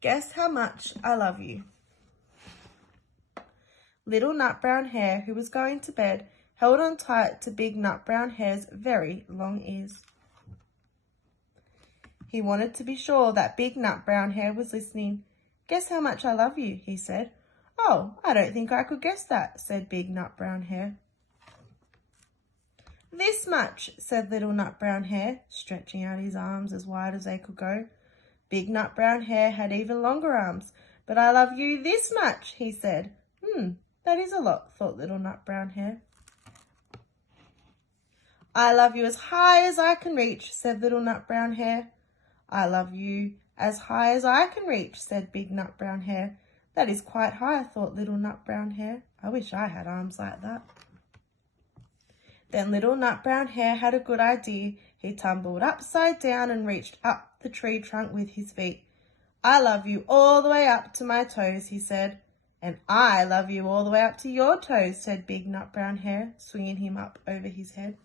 Guess how much I love you. Little Nut Brown Hare, who was going to bed, held on tight to Big Nut Brown Hare's very long ears. He wanted to be sure that Big Nut Brown Hare was listening. Guess how much I love you, he said. Oh, I don't think I could guess that, said Big Nut Brown Hare. This much, said Little Nut Brown Hare, stretching out his arms as wide as they could go. Big Nut Brown Hare had even longer arms. But I love you this much, he said. That is a lot, thought Little Nut Brown Hare. I love you as high as I can reach, said Little Nut Brown Hare. I love you as high as I can reach, said Big Nut Brown Hare. That is quite high, thought Little Nut Brown Hare. I wish I had arms like that. Then Little Nut Brown Hare had a good idea. He tumbled upside down and reached up the tree trunk with his feet. I love you all the way up to my toes, he said. And I love you all the way up to your toes, said Big Nut Brown Hare, swinging him up over his head.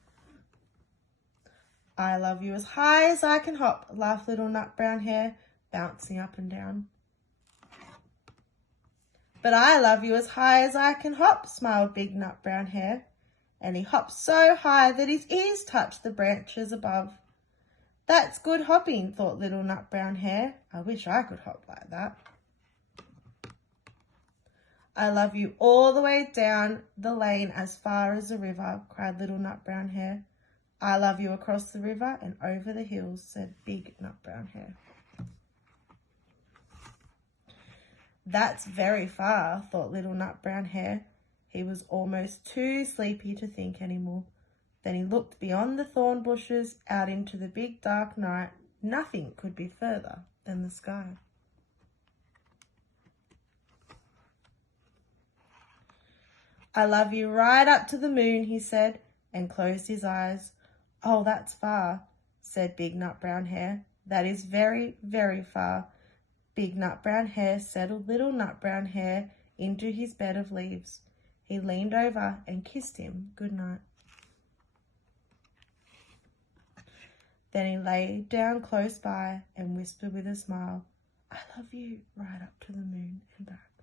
I love you as high as I can hop, laughed Little Nut Brown Hare, bouncing up and down. But I love you as high as I can hop, smiled Big Nut Brown Hare, and he hopped so high that his ears touched the branches above. That's good hopping, thought Little Nut Brown Hare. I wish I could hop like that. I love you all the way down the lane as far as the river, cried Little Nut Brown Hare. I love you across the river and over the hills, said Big Nut Brown Hare. That's very far, thought Little Nut Brown Hare. He was almost too sleepy to think any more. Then he looked beyond the thorn bushes out into the big dark night. Nothing could be further than the sky. I love you right up to the moon, he said, and closed his eyes. Oh, that's far, said Big Nut Brown Hare. That is very, very far. Big Nut Brown Hare settled Little Nut Brown Hare into his bed of leaves. He leaned over and kissed him good night. Then he lay down close by and whispered with a smile, I love you right up to the moon and back.